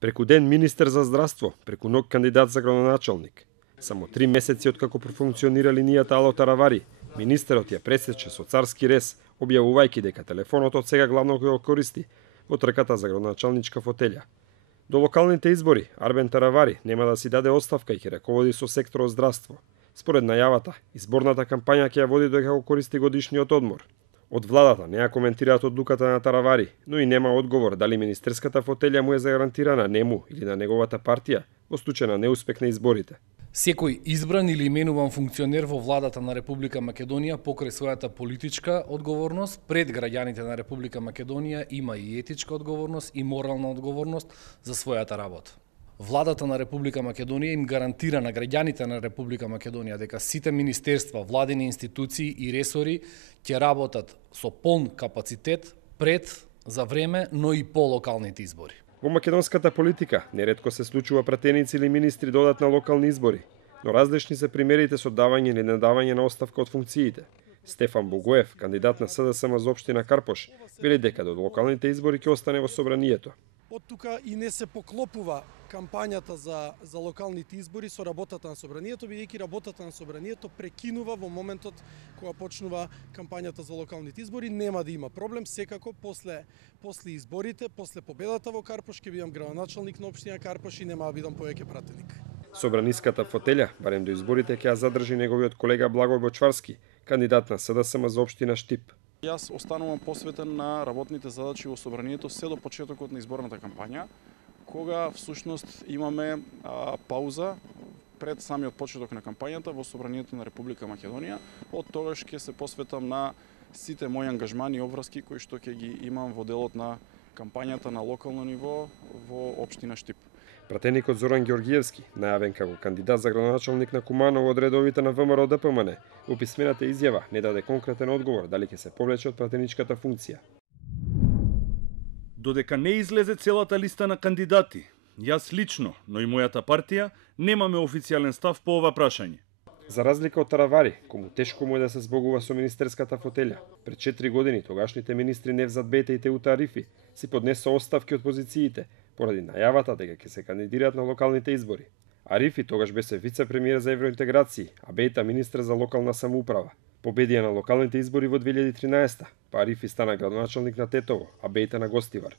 Преку ден министер за здравство, преку ног кандидат за градоначалник. Само 3 месеци откако профункционира линијата Ало Таравари, министерот ја пресече со царски рез, објавувајќи дека телефонот од сега главно го користи во трката за градоначалничка фотелја. До локалните избори Арбен Таравари нема да си даде оставка и ќе раководи со секторот здравство. Според најавата, изборната кампања ќе ја води дека го користи годишниот одмор. Од владата не ја коментираат одлуката на Таравари, но и нема одговор дали министерската фотелја му е загарантирана нему или на неговата партија во случај на неуспех на изборите. Секој избран или именуван функционер во владата на Република Македонија покрај својата политичка одговорност пред граѓаните на Република Македонија има и етичка одговорност и морална одговорност за својата работа. Владата на Република Македонија им гарантира на граѓаните на Република Македонија дека сите министерства, владини институции и ресори ќе работат со полн капацитет пред, за време, но и по локалните избори. Во македонската политика неретко се случува пратеници или министри додат на локални избори, но различни се примерите со давање или недавање на оставка од функциите. Стефан Богоев, кандидат на СДСМ за општина Карпош, вели дека до локалните избори ќе остане во собранието. Од тука и не се поклопува кампањата за локалните избори со работата на собранието, бидејќи работата на собранието прекинува во моментот кога почнува кампањата за локалните избори. Нема да има проблем, секако после изборите, после победата во Карпош ќе бидам градоначалник на општина Карпош и нема да бидам повеќе пратеник. Собраниската фотелја, барем до изборите, ќе ја задржи неговиот колега Благој Бочварски, кандидат на СДСМ за општина Штип. Јас останувам посветен на работните задачи во собранието се до почетокот на изборната кампања, кога всушност имаме пауза пред самиот почеток на кампањата во собранието на Република Македонија. Од тогаш ќе се посветам на сите мои ангажмани и обврски кои што ќе ги имам во делот на кампањата на локално ниво во општина Штип. Пратеникот Зоран Ѓорѓиевски, најавен како кандидат за градоначалник на Куманово од редовите на ВМРО ДПМН, во писмената изјава не даде конкретен одговор дали ќе се повлече од пратеничката функција. Додека не излезе целата листа на кандидати, јас лично, но и мојата партија, немаме официјален став по ова прашање. За разлика од Таравари, кому тешко му е да се збогува со министерската фотелја, пред 4 години тогашните министри Невзат Бете и Теута Арифи си поднесоа оставки од позициите поради најавата дека ќе се кандидираат на локалните избори. Арифи тогаш беше вице-премиер за евроинтеграции, а Бета министер за локална самоуправа. Победија на локалните избори во 2013, па Арифи стана градоначалник на Тетово, а Бета на Гостивар.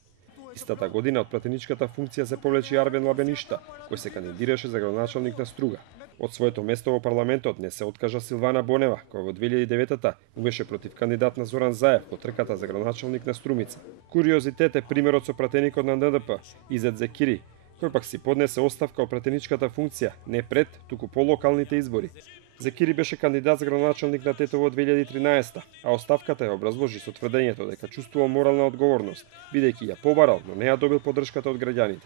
Истата година од пратеничката функција се повлече Арбен Лабеништа, кој се кандидираше за градоначалник на Струга. Од своето место во парламентот не се откажа Силвана Бонева, која во 2009-та му беше против кандидат на Зоран Заев во трката за градоначалник на Струмица. Куриозитет е примерот со пратеникот на НДП, Изет Зекири, кој пак си поднесе оставка од пратеничката функција не пред, туку по локалните избори. Зекири беше кандидат за градоначалник на Тетово во 2013, а оставката ја образложи со тврдењето дека чувствувал морална одговорност, бидејќи ја побарал, но не ја добил поддршката од граѓаните.